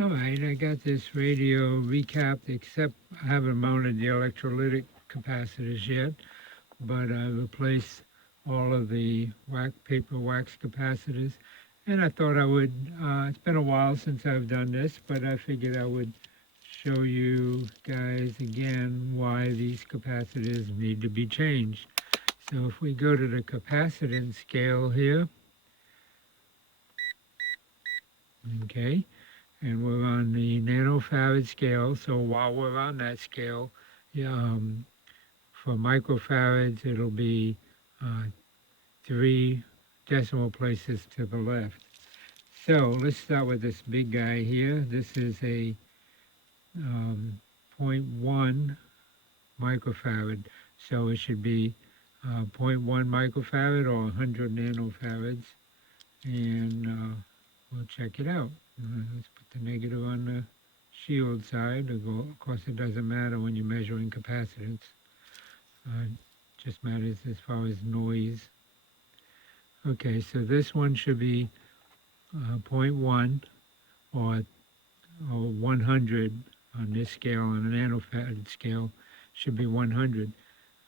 All right, I got this radio recapped, except I haven't mounted the electrolytic capacitors yet, but I replaced all of the paper wax capacitors. And I thought I would, it's been a while since I've done this, but I figured I would show you guys again why these capacitors need to be changed. So if we go to the capacitance scale here, okay, and we're on the nanofarad scale. So while we're on that scale, yeah, for microfarads, it'll be 3 decimal places to the left. So let's start with this big guy here. This is a um, zero point 0.1 microfarad. So it should be 0.1 microfarad or 100 nanofarads. And we'll check it out. Let's put the negative on the shield side. Of course, it doesn't matter when you're measuring capacitance. It just matters as far as noise. Okay, so this one should be 0.1 or 100 on this scale. On a nanofarad scale, should be 100.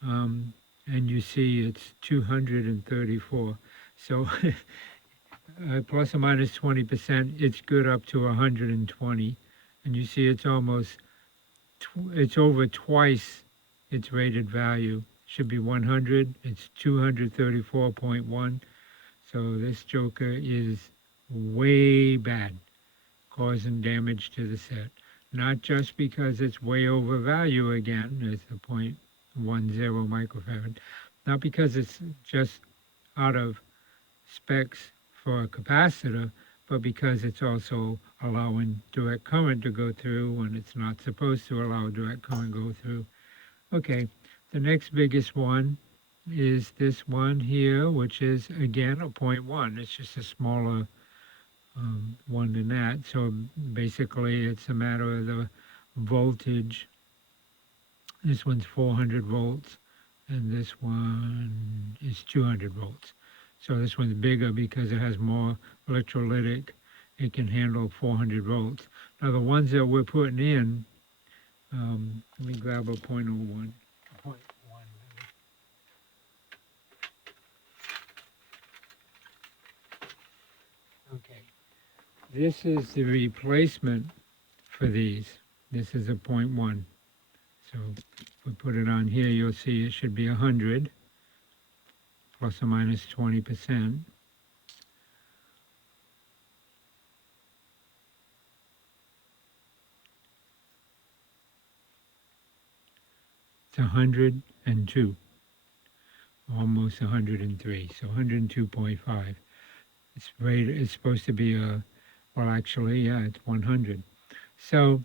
And you see it's 234. So plus or minus 20%, it's good up to 120. And you see it's almost, it's over twice its rated value. Should be 100, it's 234.1. So this joker is way bad, causing damage to the set. Not just because it's way over value again, it's a 0.10 microfarad, not because it's just out of specs for a capacitor, but because it's also allowing direct current to go through when it's not supposed to allow direct current to go through. Okay, the next biggest one is this one here, which is again a 0.1. It's just a smaller one than that. So basically it's a matter of the voltage. This one's 400 volts and this one is 200 volts. So this one's bigger because it has more electrolytic. It can handle 400 volts. Now the ones that we're putting in, let me grab a 0.01. Okay, this is the replacement for these. This is a 0.1. So if we put it on here, you'll see it should be 100 plus or minus 20%. It's 102, almost 103, so 102.5. It's rated, it's supposed to be well actually, yeah, it's 100. So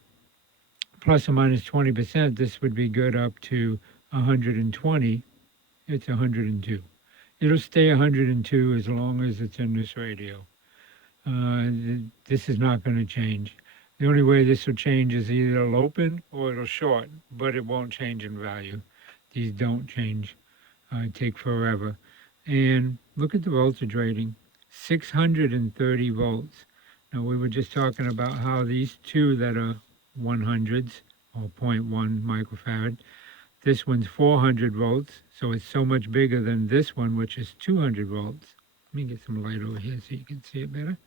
plus or minus 20%, this would be good up to 120. It's 102. It'll stay 102 as long as it's in this radio. This is not going to change. The only way this will change is either it'll open or it'll short, but it won't change in value. These don't change, take forever. And look at the voltage rating, 630 volts. Now we were just talking about how these two that are 100s or 0.1 microfarad, this one's 400 volts, so it's so much bigger than this one, which is 200 volts. Let me get some light over here so you can see it better.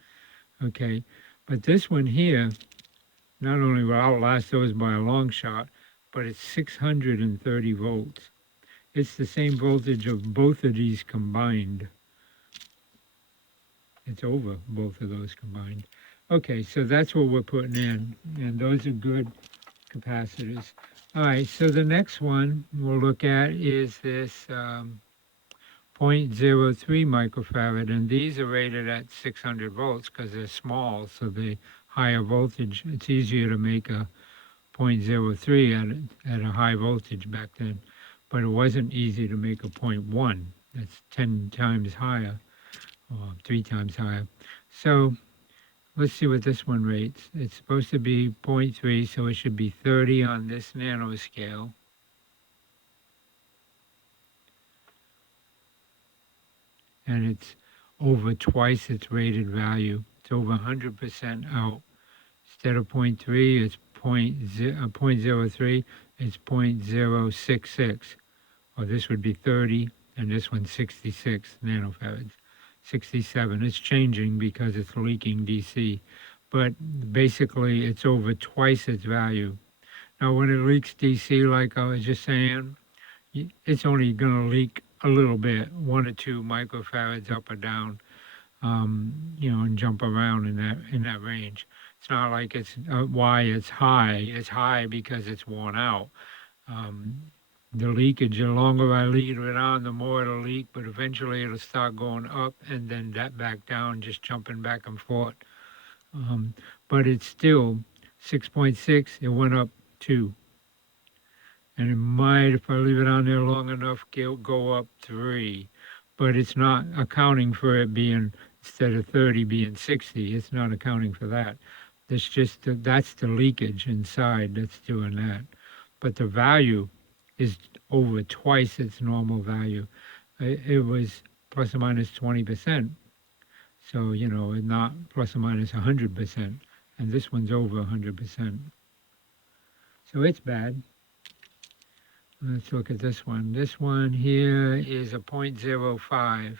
Okay, but this one here not only will outlast those by a long shot, but it's 630 volts. It's the same voltage of both of these combined. It's over both of those combined. Okay, so that's what we're putting in, and those are good capacitors. All right, so the next one we'll look at is this 0.03 microfarad, and these are rated at 600 volts because they're small, so the higher voltage, it's easier to make a 0.03 at a high voltage back then, but it wasn't easy to make a 0.1. That's 10 times higher, or 3 times higher. So let's see what this one rates. It's supposed to be 0.3, so it should be 30 on this nanoscale. And it's over twice its rated value. It's over 100% out. Instead of 0.3, it's 0.03, it's 0.066. Or this would be 30, and this one's 66 nanofarads. 67. It's changing because it's leaking DC. But basically, it's over twice its value. Now, when it leaks DC, like I was just saying, it's only going to leak a little bit, 1 or 2 microfarads up or down, and jump around in that range. It's not like it's why it's high. It's high because it's worn out. The leakage, the longer I leave it on, the more it'll leak, but eventually it'll start going up and then that back down, just jumping back and forth. But it's still 6.6, it went up 2. And it might, if I leave it on there long enough, go up 3. But it's not accounting for it being, instead of 30, being 60. It's not accounting for that. That's the leakage inside that's doing that. But the value is over twice its normal value. It was plus or minus 20%. So, not plus or minus 100%. And this one's over 100%. So it's bad. Let's look at this one. This one here is a 0.05.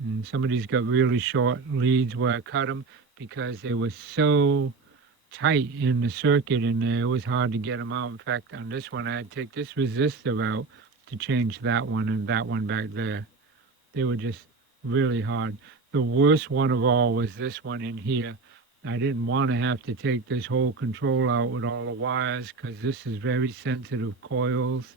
And some of these got really short leads where I cut them because they were so tight in the circuit in there. It was hard to get them out. In fact, on this one, I had to take this resistor out to change that one and that one back there. They were just really hard. The worst one of all was this one in here. I didn't want to have to take this whole control out with all the wires because this is very sensitive coils.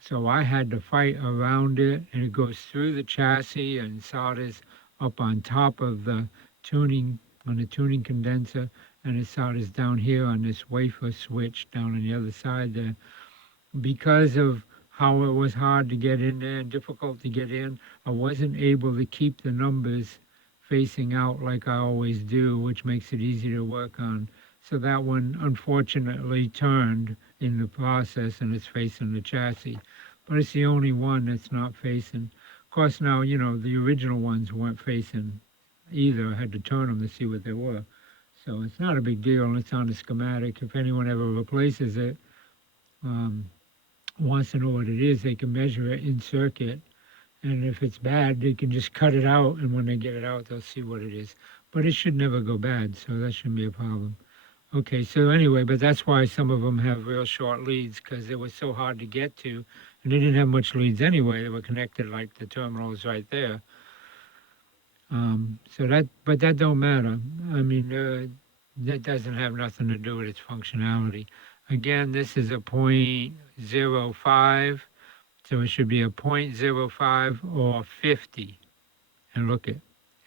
So I had to fight around it, and it goes through the chassis and solders up on top of the tuning, on the tuning condenser, and it solders down here on this wafer switch down on the other side there. Because of how it was hard to get in there and difficult to get in, I wasn't able to keep the numbers facing out like I always do, which makes it easy to work on. So that one unfortunately turned in the process and it's facing the chassis. But it's the only one that's not facing. Of course now, the original ones weren't facing either. I had to turn them to see what they were. So it's not a big deal, and it's on the schematic. If anyone ever replaces it, wants to know what it is, they can measure it in circuit. And if it's bad, they can just cut it out, and when they get it out, they'll see what it is. But it should never go bad, so that shouldn't be a problem. Okay, so anyway, but that's why some of them have real short leads, because they were so hard to get to, and they didn't have much leads anyway. They were connected like the terminals right there. But that don't matter. I mean, that doesn't have nothing to do with its functionality. Again, this is a 0.05. So it should be a 0.05 or 50. And look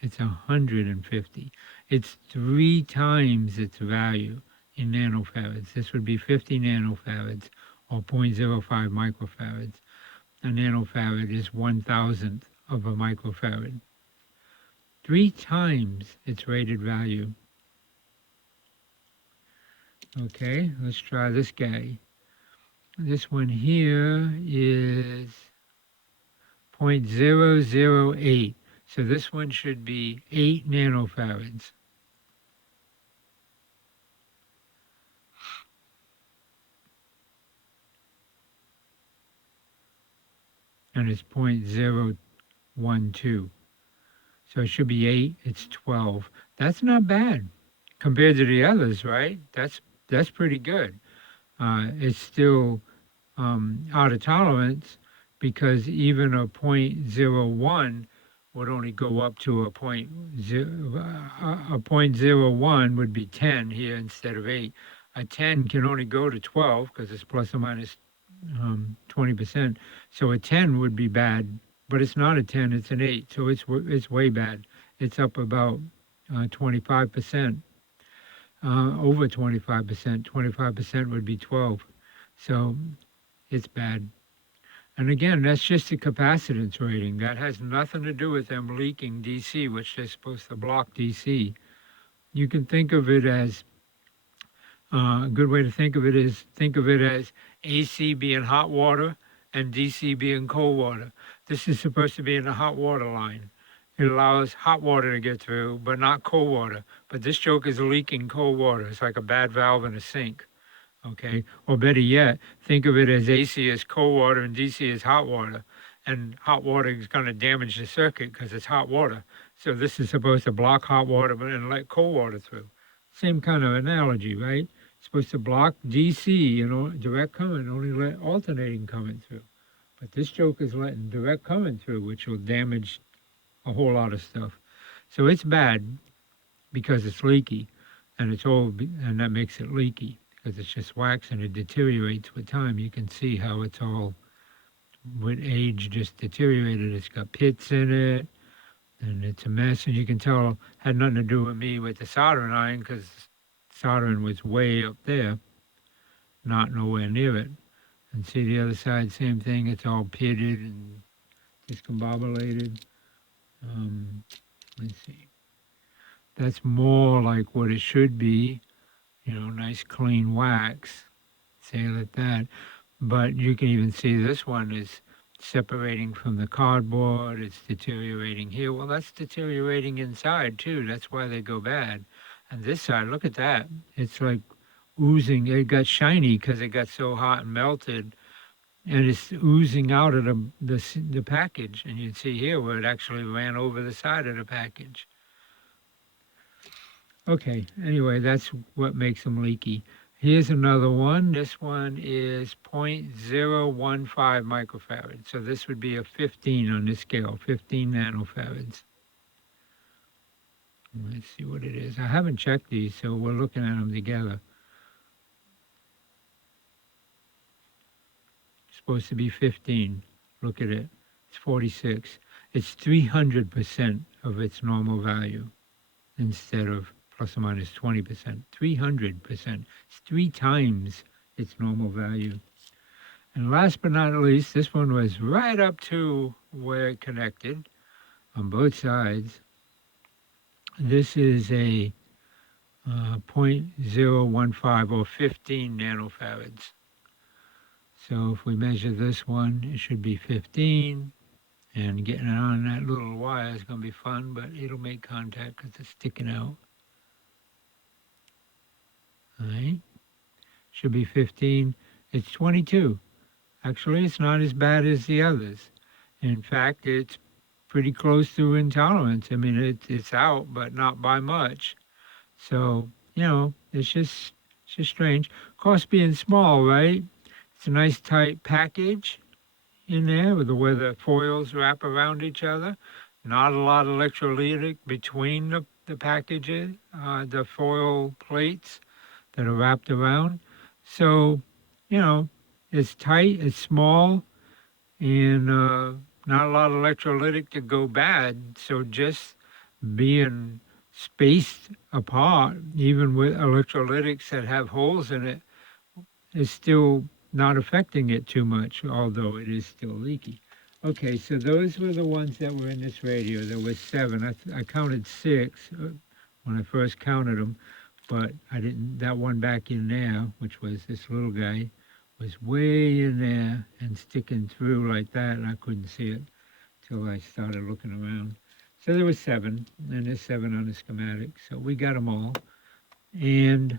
it's 150. It's 3 times its value in nanofarads. This would be 50 nanofarads or 0.05 microfarads. A nanofarad is 1,000th of a microfarad. 3 times its rated value. Okay, let's try this guy. This one here is 0.008. So this one should be 8 nanofarads. And it's 0.012. So it should be 8, it's 12. That's not bad compared to the others, right? That's pretty good. It's still out of tolerance because even a 0.01 would only go up to a 0.01 would be 10 here instead of 8. A 10 can only go to 12 because it's plus or minus 20%. So a 10 would be bad, but it's not a 10, it's an 8. So it's way bad. It's up about 25%. Over 25%. 25% would be 12. So it's bad. And again, that's just a capacitance rating. That has nothing to do with them leaking DC, which they're supposed to block DC. You can think of it as, a good way to think of it is, think of it as AC being hot water and DC being cold water. This is supposed to be in the hot water line. it allows hot water to get through, but not cold water. But this joke is leaking cold water. It's like a bad valve in a sink. Okay, or better yet, think of it as AC is cold water and DC is hot water, and hot water is going to damage the circuit because it's hot water. So this is supposed to block hot water and let cold water through. Same kind of analogy, right? It's supposed to block DC, direct current, only let alternating current through. But this joke is letting direct current through, which will damage a whole lot of stuff. So it's bad because it's leaky, and and that makes it leaky. Because it's just wax and it deteriorates with time. You can see how it's all, with age, just deteriorated. It's got pits in it, and it's a mess. And you can tell it had nothing to do with me with the soldering iron, because soldering was way up there, not nowhere near it. And see the other side, same thing. It's all pitted and discombobulated. Let's see. That's more like what it should be. Nice clean wax, say like that. But you can even see this one is separating from the cardboard. It's deteriorating here. Well, that's deteriorating inside too. That's why they go bad. And this side, look at that. It's like oozing. It got shiny because it got so hot and melted. And it's oozing out of the package. And you can see here where it actually ran over the side of the package. Okay, anyway, that's what makes them leaky. Here's another one. This one is 0.015 microfarad. So this would be a 15 on this scale, 15 nanofarads. Let's see what it is. I haven't checked these, so we're looking at them together. It's supposed to be 15. Look at it. It's 46. It's 300% of its normal value instead of plus or minus 20%, 300%. It's 3 times its normal value. And last but not least, this one was right up to where it connected on both sides. This is a 0.015 or 15 nanofarads. So if we measure this one, it should be 15. And getting it on that little wire is going to be fun, but it'll make contact because it's sticking out. All right, should be 15. It's 22. Actually, it's not as bad as the others. In fact, it's pretty close to intolerance. I mean, it's out, but not by much. So, it's just strange. Of course, being small, right? It's a nice tight package in there where the foils wrap around each other. Not a lot of electrolytic between the packages, the foil plates that are wrapped around. So, it's tight, it's small, and not a lot of electrolytic to go bad. So just being spaced apart, even with electrolytics that have holes in it, is still not affecting it too much, although it is still leaky. Okay, so those were the ones that were in this radio. There was 7. I counted 6 when I first counted them. But I didn't, that one back in there, which was this little guy, was way in there and sticking through like that, and I couldn't see it till I started looking around. So there was 7, and there's 7 on the schematic. So we got them all. And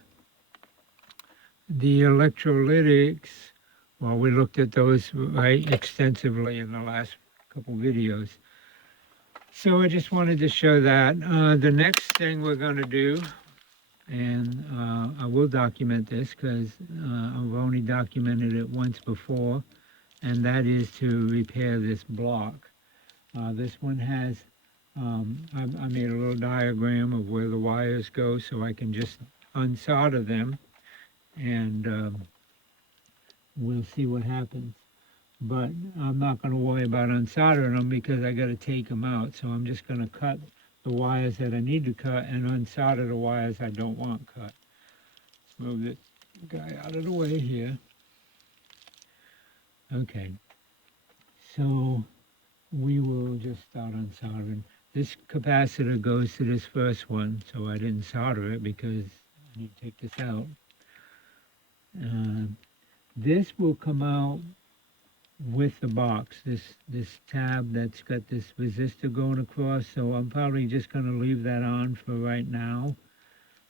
the electrolytics, well, we looked at those extensively in the last couple videos. So I just wanted to show that. The next thing we're going to do, and I will document this because I've only documented it once before, and that is to repair this block. This one has, I made a little diagram of where the wires go so I can just unsolder them, and we'll see what happens. But I'm not going to worry about unsoldering them because I got to take them out, so I'm just going to cut the wires that I need to cut and unsolder the wires I don't want cut. Let's move this guy out of the way here. Okay, so we will just start unsoldering. This capacitor goes to this first one, so I didn't solder it because I need to take this out. This will come out with the box, this tab that's got this resistor going across. So I'm probably just going to leave that on for right now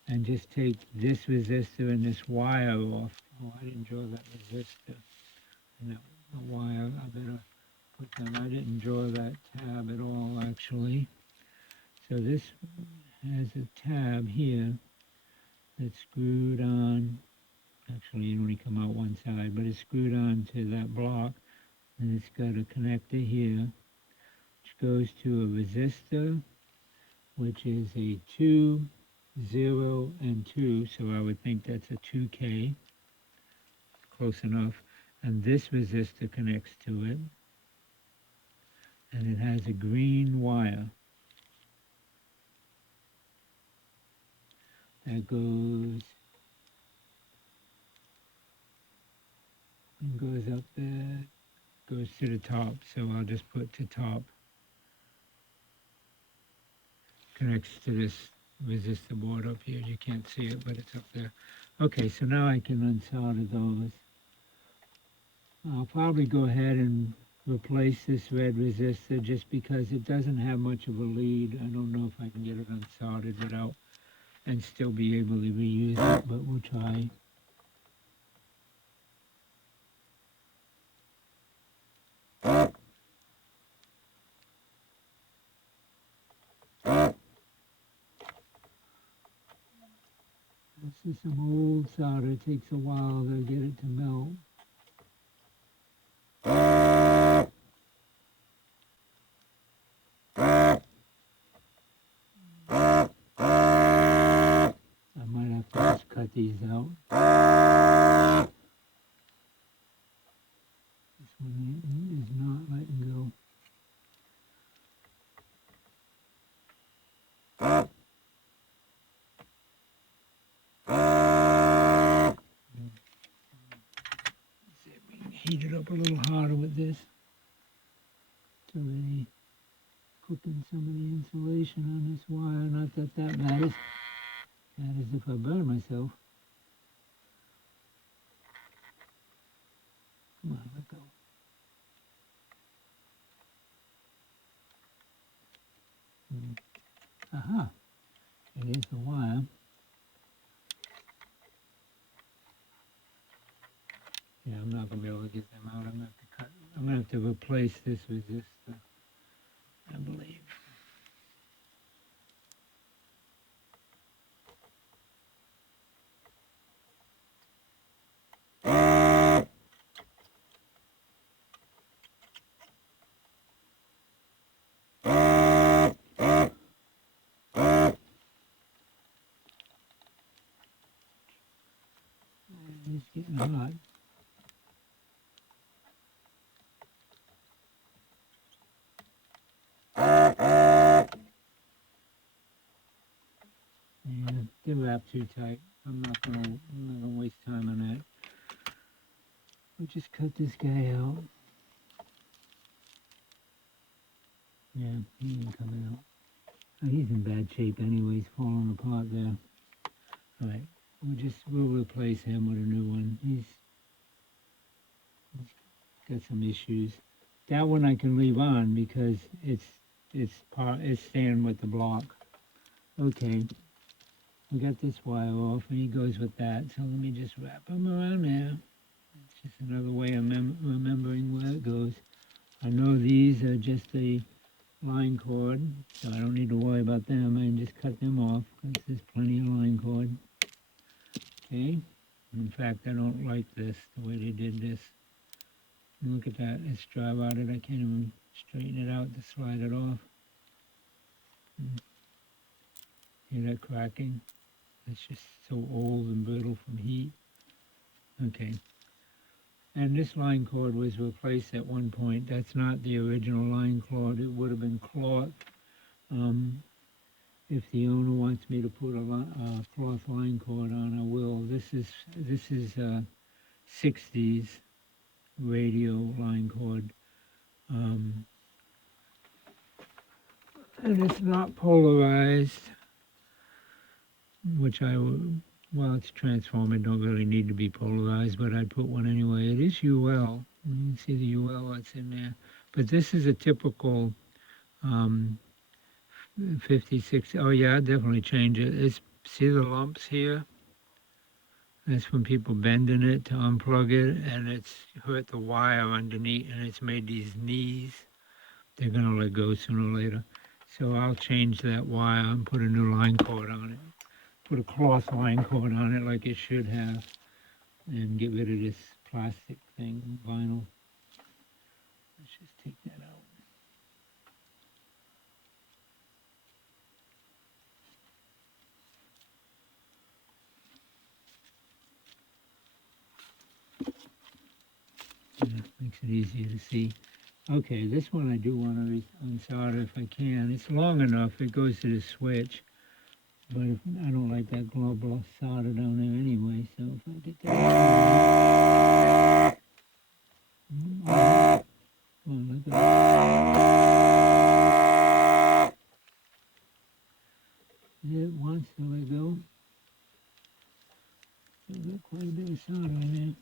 and just take this resistor and this wire off. Oh, I didn't draw that resistor and that the wire. I better put them. I didn't draw that tab at all, actually. So this has a tab here that's screwed on. Actually, it only come out one side, but it's screwed on to that block. And it's got a connector here, which goes to a resistor, which is a 2, 0, and 2. So I would think that's a 2K, close enough. And this resistor connects to it. And it has a green wire that goes up there, goes to the top. So I'll just put to top, connects to this resistor board up here. You can't see it, but it's up there. Okay, so now I can unsolder those. I'll probably go ahead and replace this red resistor just because it doesn't have much of a lead. I don't know if I can get it unsoldered without and still be able to reuse it, but we'll try. This is some old solder. It takes a while to get it to melt. I might have to just cut these out. This one is not letting go. See if we can heat it up a little harder with this. It's already cooking some of the insulation on this wire. Not that that matters. Matters if I burn myself. Come on, let go. Aha, it is the wire. Yeah, I'm not going to be able to get them out. I'm going to have to cut. I'm going to have to replace this resistor, I believe. It's getting hot. Yeah, they're wrapped too tight. I'm not gonna waste time on that. We'll just cut this guy out. Yeah, he ain't coming out. Oh, he's in bad shape anyway. He's falling apart there. All right, we'll replace him with a new one. He's got some issues. That one I can leave on because it's staying with the block. Okay, we got this wire off and he goes with that. So let me just wrap him around there. It's just another way of remembering where it goes. I know these are just a line cord, so I don't need to worry about them. I can just cut them off because there's plenty of line cord. Okay. In fact, I don't like this, the way they did this. Look at that, it's dry rotted. I can't even straighten it out to slide it off. Hear that cracking? It's just so old and brittle from heat. Okay. And this line cord was replaced at one point. That's not the original line cord. It would have been cloth. If the owner wants me to put a cloth line cord on, I will. This is 60s radio line cord. And it's not polarized, which well, it's transformer, don't really need to be polarized, but I'd put one anyway. It is UL, You can see the UL that's in there. But this is a typical 56. Oh yeah, I'd definitely change it. See the lumps here? That's when people bending it to unplug it, and it's hurt the wire underneath, and it's made these knees. They're gonna let go sooner or later. So I'll change that wire and put a new line cord on it. Put a cloth line cord on it like it should have, and get rid of this plastic thing, vinyl. Let's just take that out. Yeah, makes it easier to see. Okay, this one I do want to unsolder if I can. It's long enough, it goes to the switch, but if, I don't like that global solder down there anyway, so if I get that. Come on, let go. It wants to let go. There's got quite a bit of solder in there.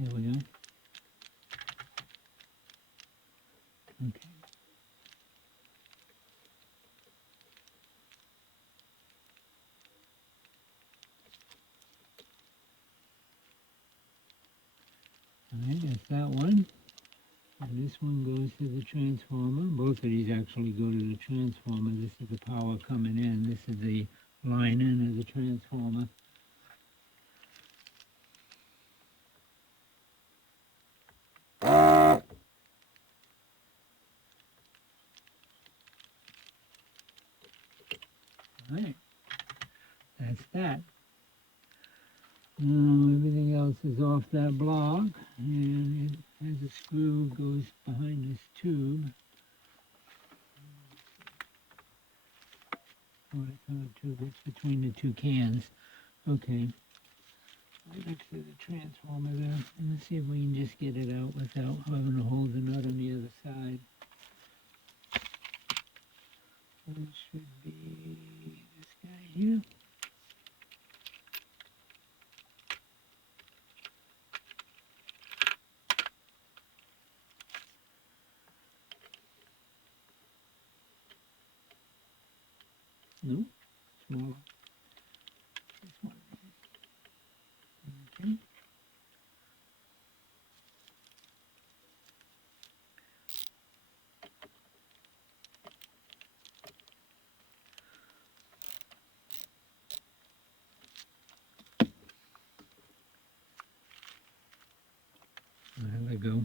There we go. Okay. All right, that's that one. And this one goes to the transformer. Both of these actually go to the transformer. This is the power coming in. This is the line in of the transformer. All right, that's that. Now everything else is off that block, and it has a screw goes behind this tube. Oh, it's not a tube, it's between the two cans. Okay, right next to the transformer there. Let's see if we can just get it out without having to hold the nut on the other side. It should be this guy here. No, smaller. This one. Okay. There we go.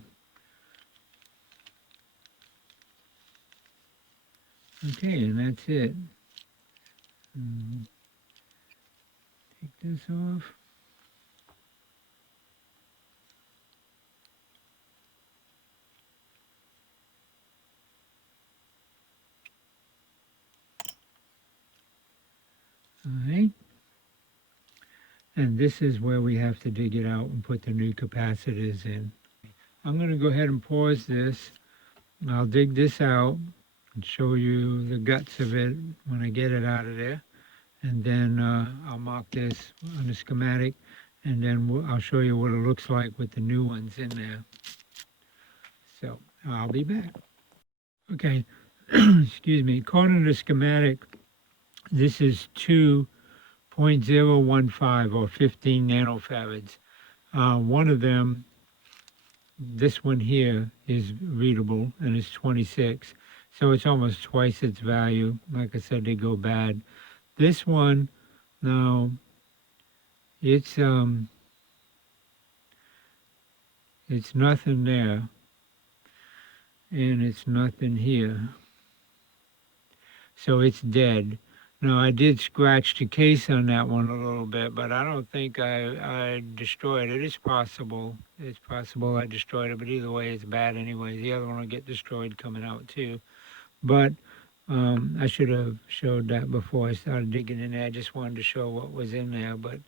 Okay, and that's it. Take this off. All right. And this is where we have to dig it out and put the new capacitors in. I'm going to go ahead and pause this. I'll dig this out and show you the guts of it when I get it out of there. And then I'll mark this on the schematic, and then I'll show you what it looks like with the new ones in there. So I'll be back. Okay, excuse me. According to the schematic, this is 2.015 or 15 nanofarads. One of them, this one here, is readable, and it's 26. So it's almost twice its value. Like I said, they go bad. This one, now, it's nothing there, and it's nothing here. So it's dead. Now, I did scratch the case on that one a little bit, but I don't think I destroyed it. It's possible. It's possible I destroyed it, but either way, it's bad anyway. The other one will get destroyed coming out too. But I should have showed that before I started digging in there. I just wanted to show what was in there, but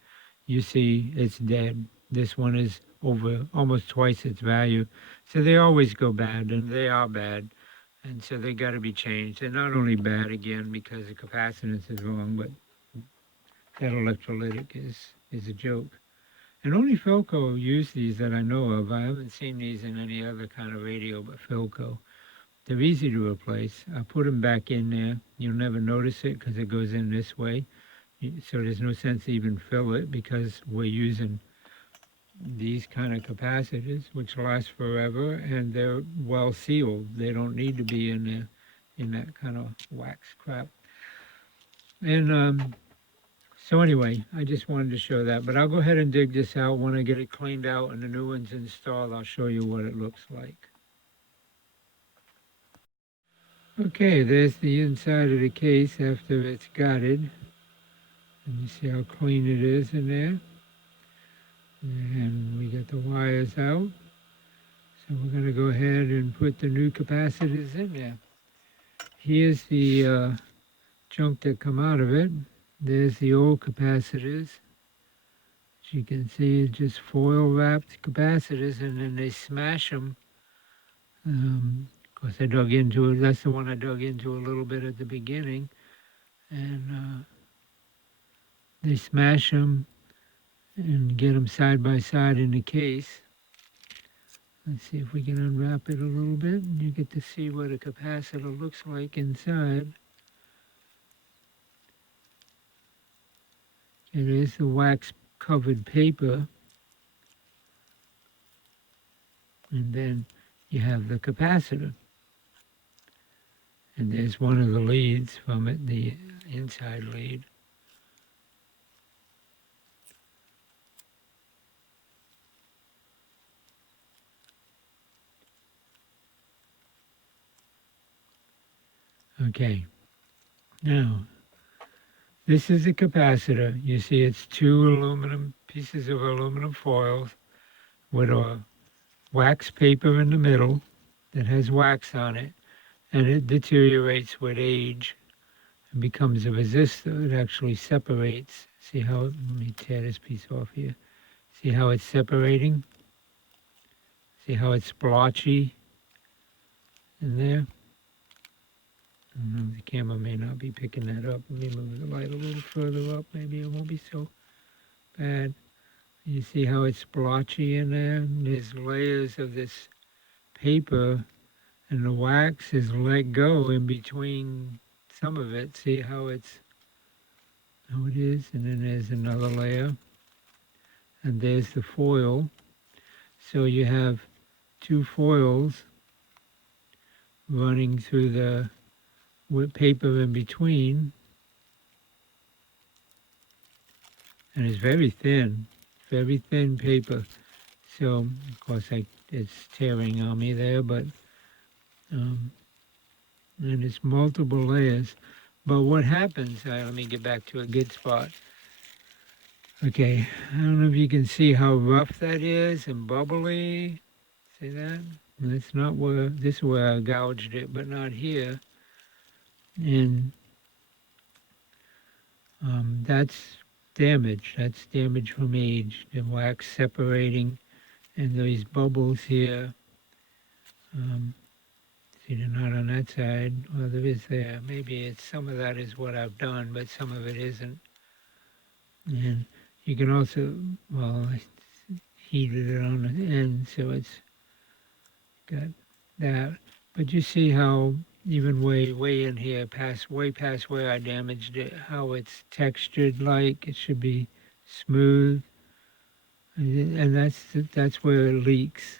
you see it's dead. This one is over almost twice its value. So they always go bad, and they are bad. And so they got to be changed. They're not only bad, again, because the capacitance is wrong, but that electrolytic is a joke. And only Philco used these that I know of. I haven't seen these in any other kind of radio but Philco. They're easy to replace. I put them back in there. You'll never notice it because it goes in this way. So there's no sense to even fill it because we're using these kind of capacitors, which last forever, and they're well sealed. They don't need to be in there in that kind of wax crap. And so anyway, I just wanted to show that. But I'll go ahead and dig this out. When I get it cleaned out and the new one's installed, I'll show you what it looks like. Okay, there's the inside of the case after it's gutted. And you see how clean it is in there. And we got the wires out. So we're going to go ahead and put the new capacitors in there. Here's the chunk that come out of it. There's the old capacitors. As you can see, it's just foil wrapped capacitors, and then they smash them. Of course, I dug into it. That's the one I dug into a little bit at the beginning. And they smash them and get them side by side in the case. Let's see if we can unwrap it a little bit, and you get to see what a capacitor looks like inside. It is the wax-covered paper, and then you have the capacitor. And there's one of the leads from it, the inside lead. Okay, now, this is a capacitor. You see it's two pieces of aluminum foil with a wax paper in the middle that has wax on it, and it deteriorates with age and becomes a resistor. It actually separates. See how, let me tear this piece off here. See how it's separating? See how it's splotchy in there? The camera may not be picking that up. Let me move the light a little further up. Maybe it won't be so bad. You see how it's splotchy in there? And there's layers of this paper, and the wax is let go in between some of it. See how it is? And then there's another layer. And there's the foil. So you have two foils running through the with paper in between, and it's very thin paper. So of course it's tearing on me there, but and it's multiple layers. But what happens? Let me get back to a good spot. Okay, I don't know if you can see how rough that is and bubbly. See that? That's not where, this is where I gouged it, but not here. And that's damage. That's damage from age. The wax separating, and these bubbles here. See, they're not on that side. Well, there is there. Maybe it's some of that is what I've done, but some of it isn't. And you can also, well, I heated it on the end, so it's got that. But you see how even way in here, way past where I damaged it, how it's textured like it should be smooth, and that's where it leaks.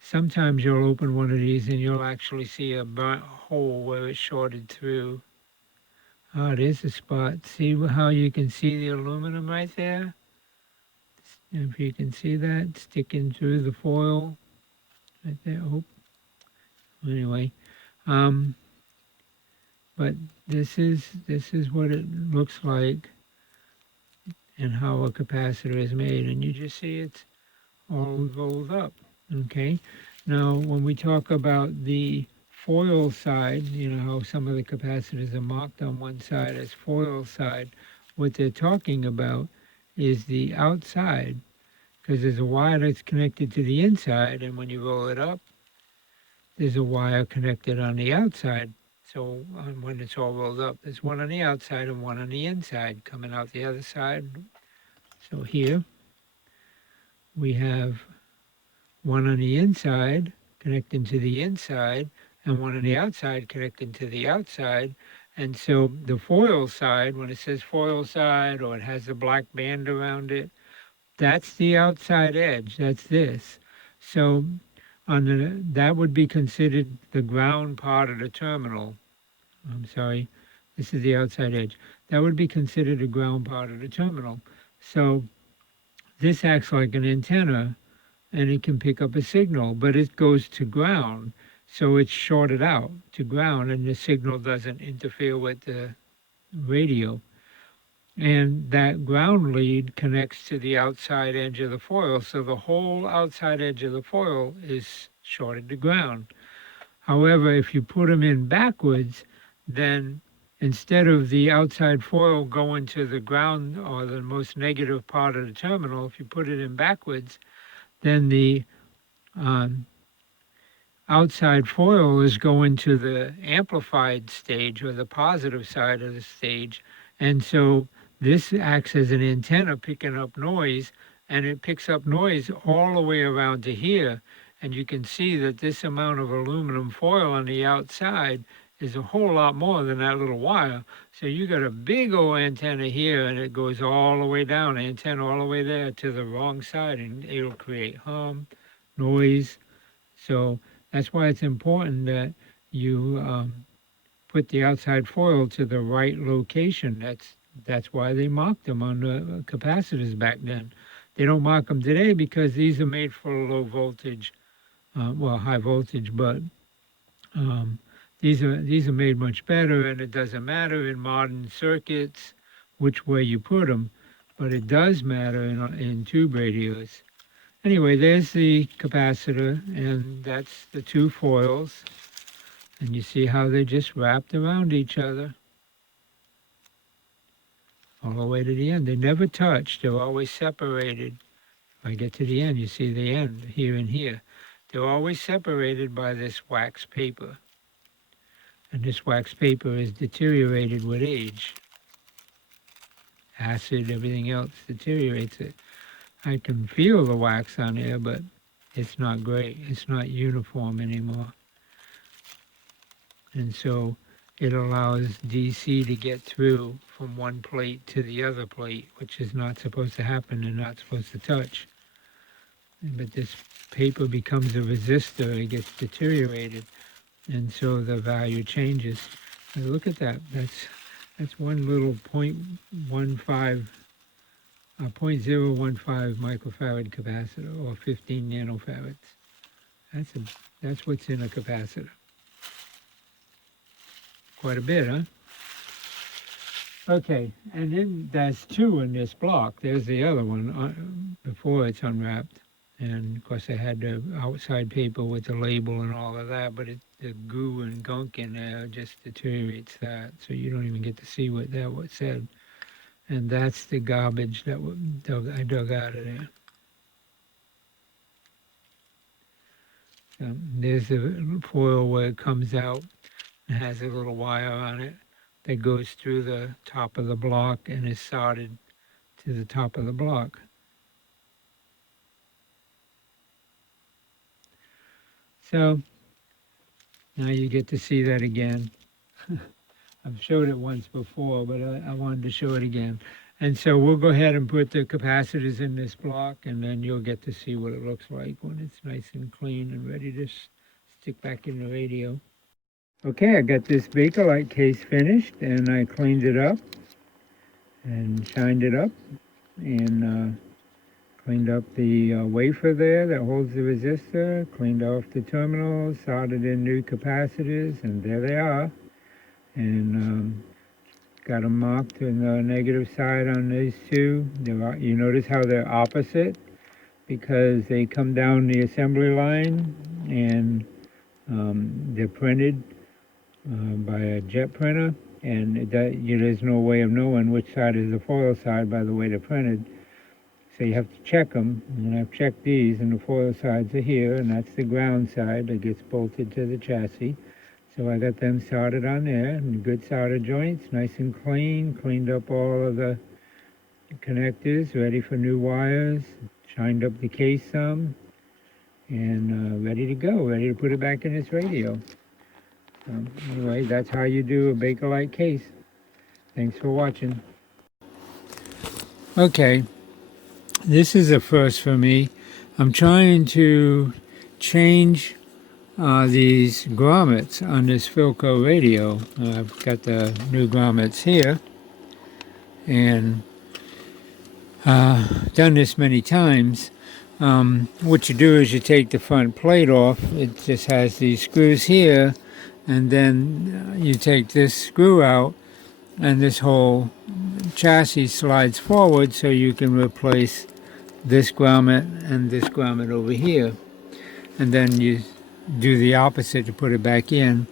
Sometimes you'll open one of these and you'll actually see a burnt hole where it shorted through. Oh, there's a spot. See how you can see the aluminum right there? If you can see that sticking through the foil right there. Oh, anyway. But this is what it looks like and how a capacitor is made, and you just see it's all rolled up. Okay, now when we talk about the foil side, you know how some of the capacitors are marked on one side as foil side, what they're talking about is the outside, because there's a wire that's connected to the inside, and when you roll it up, there's a wire connected on the outside. So when it's all rolled up, there's one on the outside and one on the inside coming out the other side. So here we have one on the inside connecting to the inside and one on the outside connecting to the outside. And so the foil side, when it says foil side or it has a black band around it, that's the outside edge. That's this. So that would be considered the ground part of the terminal. I'm sorry, this is the outside edge. That would be considered a ground part of the terminal. So this acts like an antenna and it can pick up a signal, but it goes to ground. So it's shorted out to ground and the signal doesn't interfere with the radio. And that ground lead connects to the outside edge of the foil. So the whole outside edge of the foil is shorted to ground. However, if you put them in backwards, then instead of the outside foil going to the ground or the most negative part of the terminal, if you put it in backwards, then the outside foil is going to the amplified stage or the positive side of the stage. And so this acts as an antenna picking up noise, and it picks up noise all the way around to here. And you can see that this amount of aluminum foil on the outside is a whole lot more than that little wire. So you got a big old antenna here, and it goes all the way down, antenna all the way there to the wrong side, and it'll create hum, noise. So that's why it's important that you put the outside foil to the right location. That's why they marked them on the capacitors back then. They don't mark them today because these are made for low voltage, well, high voltage, but these are made much better, and it doesn't matter in modern circuits which way you put them, but it does matter in tube radios. Anyway, there's the capacitor, and that's the two foils. And you see how they're just wrapped around each other all the way to the end. They never touch. They're always separated. If I get to the end, you see the end here and here. They're always separated by this wax paper. And this wax paper is deteriorated with age. Acid, everything else deteriorates it. I can feel the wax on there, but it's not great. It's not uniform anymore. And so it allows DC to get through from one plate to the other plate, which is not supposed to happen and not supposed to touch. But this paper becomes a resistor, it gets deteriorated, and so the value changes. And look at that, that's one little 0.15 microfarad capacitor, or 15 nanofarads. That's what's in a capacitor. Quite a bit, huh? Okay, and then there's two in this block. There's the other one before it's unwrapped. And of course I had the outside paper with the label and all of that, but the goo and gunk in there just deteriorates that. So you don't even get to see what said. And that's the garbage that I dug out of there. So there's the foil where it comes out. It has a little wire on it that goes through the top of the block and is soldered to the top of the block. So now you get to see that again. I've showed it once before, but I wanted to show it again. And so we'll go ahead and put the capacitors in this block, and then you'll get to see what it looks like when it's nice and clean and ready to stick back in the radio. Okay, I got this Bakelite case finished, and I cleaned it up and shined it up and cleaned up the wafer there that holds the resistor, cleaned off the terminals, soldered in new capacitors, and there they are. And got them marked in the negative side on these two. You notice how they're opposite because they come down the assembly line and they're printed by a jet printer, and there's no way of knowing which side is the foil side by the way they're printed. So you have to check them, and I've checked these, and the foil sides are here, and that's the ground side that gets bolted to the chassis. So I got them soldered on there, and good solder joints, nice and clean, cleaned up all of the connectors, ready for new wires, shined up the case some, and ready to go, ready to put it back in its radio. So anyway, that's how you do a Bakelite case. Thanks for watching. Okay, this is a first for me. I'm trying to change these grommets on this Philco radio. I've got the new grommets here, and done this many times. What you do is you take the front plate off. It just has these screws here, and then you take this screw out, and this whole chassis slides forward, so you can replace this grommet and this grommet over here, and then you do the opposite to put it back in.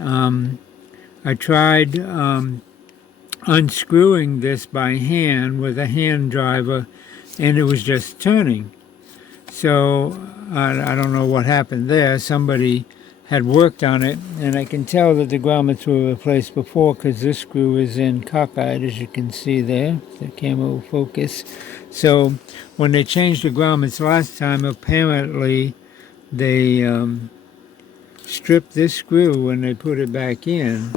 I tried unscrewing this by hand with a hand driver, and it was just turning. So I don't know what happened there. Somebody had worked on it, and I can tell that the grommets were replaced before because this screw is in cockeyed, as you can see there. The camera will focus. So when they changed the grommets last time, apparently they stripped this screw when they put it back in.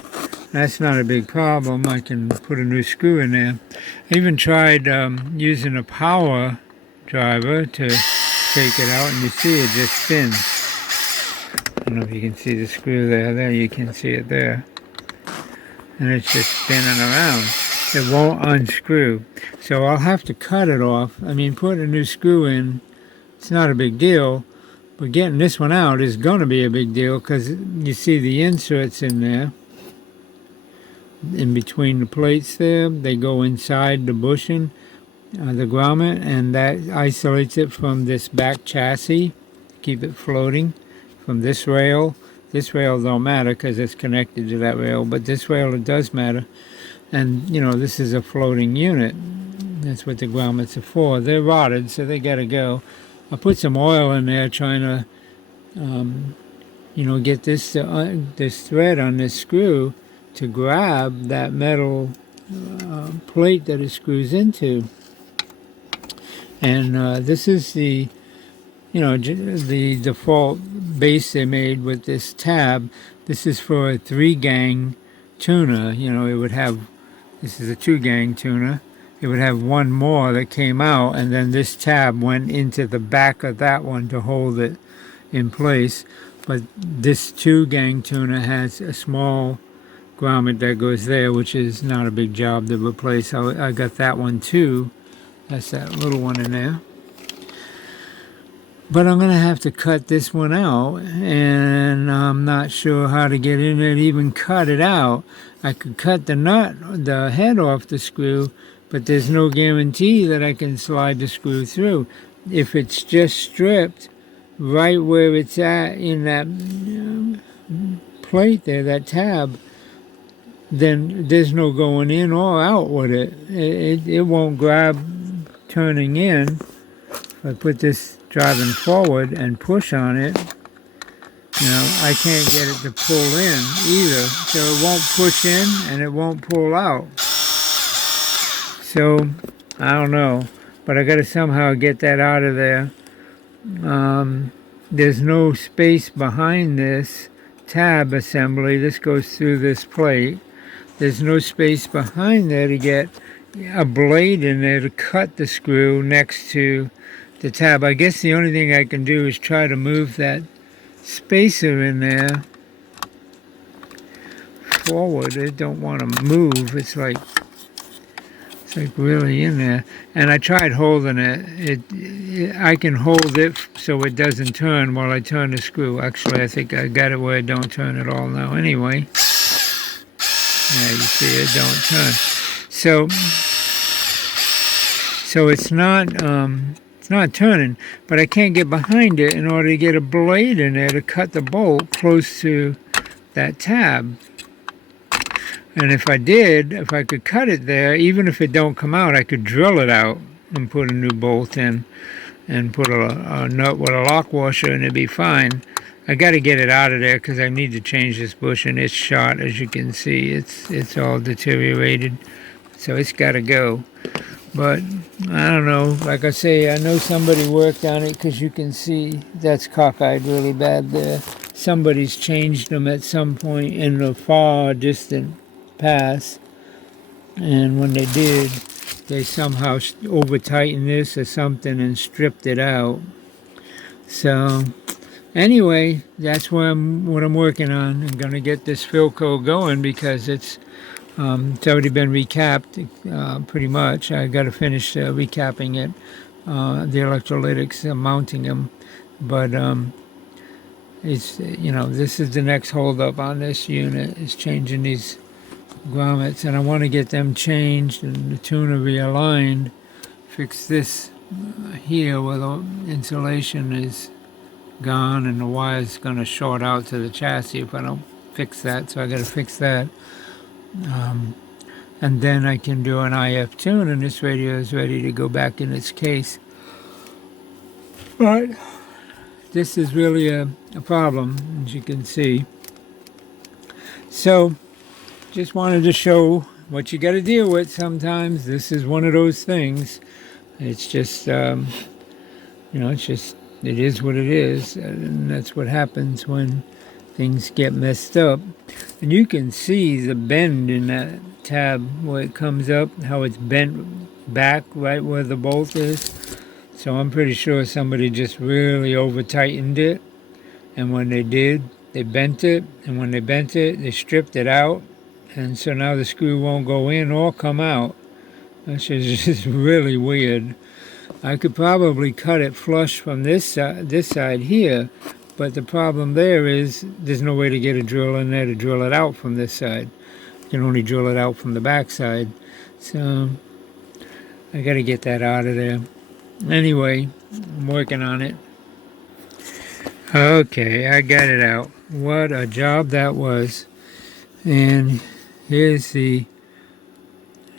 That's not a big problem. I can put a new screw in there. I even tried using a power driver to take it out, and you see it just spins. I don't know if you can see the screw there. There you can see it there. And it's just spinning around. It won't unscrew. So I'll have to cut it off. I mean, putting a new screw in, it's not a big deal. But getting this one out is going to be a big deal because you see the inserts in there. In between the plates there. They go inside the bushing, the grommet, and that isolates it from this back chassis. Keep it floating. From this rail don't matter because it's connected to that rail, but this rail, it does matter. And you know, this is a floating unit. That's what the grommets are for. They're rotted, so they gotta go. I put some oil in there trying to you know, get this this thread on this screw to grab that metal plate that it screws into. And this is the, you know, the default base they made with this tab. This is for a 3-gang tuner. You know, it would have, this is a 2-gang tuner. It would have one more that came out, and then this tab went into the back of that one to hold it in place. But this 2-gang tuner has a small grommet that goes there, which is not a big job to replace. I got that one too. That's that little one in there. But I'm going to have to cut this one out, and I'm not sure how to get in there to even cut it out. I could cut the nut, the head off the screw, but there's no guarantee that I can slide the screw through. If it's just stripped right where it's at in that plate there, that tab, then there's no going in or out with it. It won't grab turning in. If I put this driving forward and push on it, you know, I can't get it to pull in either. So it won't push in and it won't pull out. So I don't know, but I got to somehow get that out of there. There's no space behind this tab assembly. This goes through this plate. There's no space behind there to get a blade in there to cut the screw next to the tab. I guess the only thing I can do is try to move that spacer in there forward. It don't want to move. It's like really in there. And I tried holding it. I can hold it so it doesn't turn while I turn the screw. Actually, I think I got it where it don't turn at all now anyway. Yeah, you see it don't turn. So it's not turning, but I can't get behind it in order to get a blade in there to cut the bolt close to that tab. And if I could cut it there, even if it don't come out, I could drill it out and put a new bolt in and put a nut with a lock washer and it'd be fine. I got to get it out of there because I need to change this bushing. It's shot, as you can see. It's all deteriorated, so it's got to go. But I don't know. Like I say, I know somebody worked on it because you can see that's cockeyed really bad there. Somebody's changed them at some point in the far distant past, and when they did, they somehow over tightened this or something and stripped it out. So anyway, that's what I'm working on. I'm gonna get this Philco going because it's already been recapped pretty much. I got to finish recapping it, the electrolytics, mounting them, but it's this is the next holdup on this unit is changing these grommets, and I want to get them changed and the tuner realigned. Fix this here where the insulation is gone and the wire's going to short out to the chassis if I don't fix that, so I got to fix that. And then I can do an IF tune, and this radio is ready to go back in its case. But this is really a problem, as you can see. So just wanted to show what you got to deal with sometimes. This is one of those things. It's just, it's just, it is what it is. And that's what happens when things get messed up. And you can see the bend in that tab where it comes up, how it's bent back right where the bolt is. So I'm pretty sure somebody just really over tightened it, and when they did, they bent it, and when they bent it, they stripped it out, and so now the screw won't go in or come out. That's just really weird. I could probably cut it flush from this side here, but the problem there is there's no way to get a drill in there to drill it out from this side. You can only drill it out from the back side. So I got to get that out of there. Anyway, I'm working on it. Okay, I got it out. What a job that was. And here's you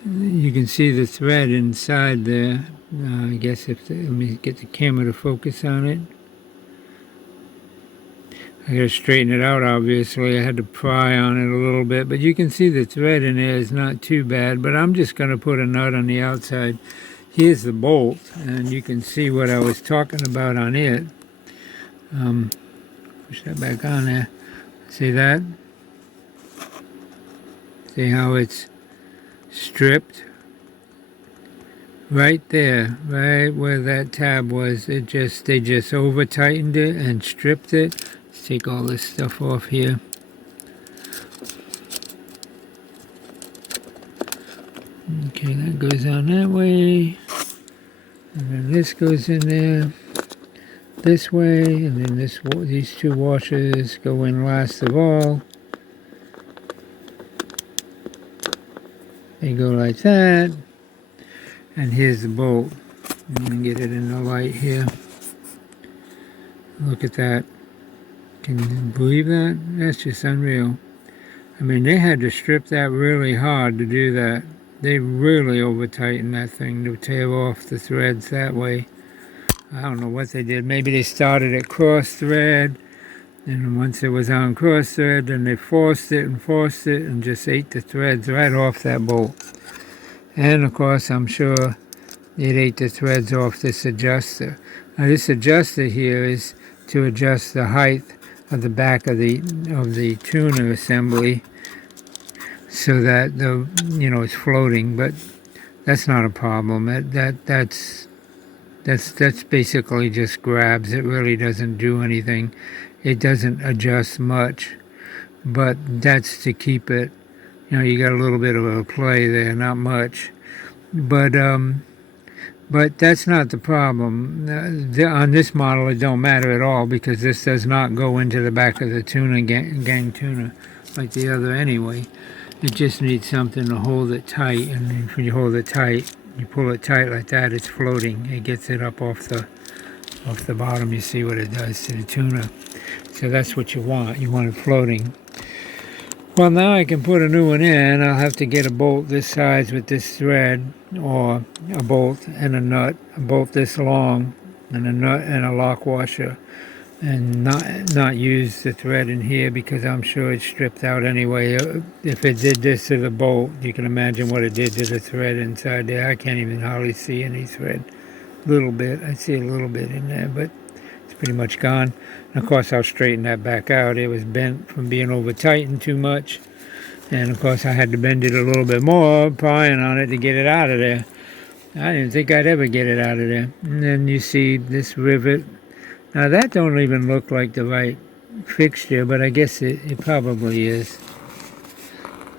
can see the thread inside there. I guess let me get the camera to focus on it. I gotta straighten it out, obviously. I had to pry on it a little bit, but you can see the thread in there is not too bad, but I'm just gonna put a nut on the outside. Here's the bolt, and you can see what I was talking about on it. Push that back on there. See that? See how it's stripped? Right there, right where that tab was, they just over tightened it and stripped it. Let's take all this stuff off here. Okay, that goes on that way. And then this goes in there this way, and then these two washers go in last of all. They go like that. And here's the bolt. I'm going to get it in the light here. Look at that. Can you believe that? That's just unreal. I mean, they had to strip that really hard to do that. They really over-tightened that thing to tear off the threads that way. I don't know what they did. Maybe they started at cross thread, and once it was on cross thread, then they forced it and just ate the threads right off that bolt. And of course, I'm sure it ate the threads off this adjuster. Now, this adjuster here is to adjust the height of the back of the tuner assembly, so that it's floating. But that's not a problem. That's basically just grabs. It really doesn't do anything. It doesn't adjust much, but that's to keep it. You got a little bit of a play there, not much, but that's not the problem. On this model, it don't matter at all because this does not go into the back of the tuner gang tuner like the other anyway. It just needs something to hold it tight, and if you hold it tight, you pull it tight like that, it's floating. It gets it up off the bottom. You see what it does to the tuner. So that's what you want. You want it floating. Well, now I can put a new one in. I'll have to get a bolt this size with this thread, or a bolt and a nut, a bolt this long, and a nut and a lock washer. and not use the thread in here because I'm sure it's stripped out anyway. If it did this to the bolt, you can imagine what it did to the thread inside there. I can't even hardly see any thread. A little bit. I see a little bit in there, but it's pretty much gone. And of course, I'll straighten that back out. It was bent from being over tightened too much. And of course, I had to bend it a little bit more, prying on it to get it out of there. I didn't think I'd ever get it out of there. And then you see this rivet. Now that don't even look like the right fixture, but I guess it probably is.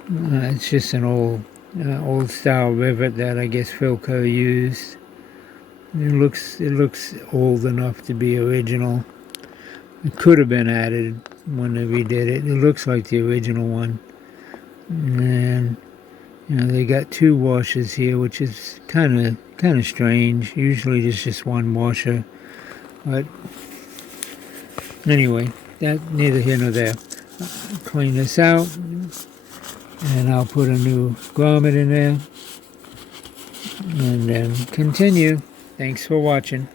It's just an old style rivet that I guess Philco used. It looks old enough to be original. It could have been added when they redid it. It looks like the original one. And they got two washers here, which is kind of strange. Usually there's just one washer, but anyway, that neither here nor there. I'll clean this out, and I'll put a new grommet in there, and then continue. Thanks for watching.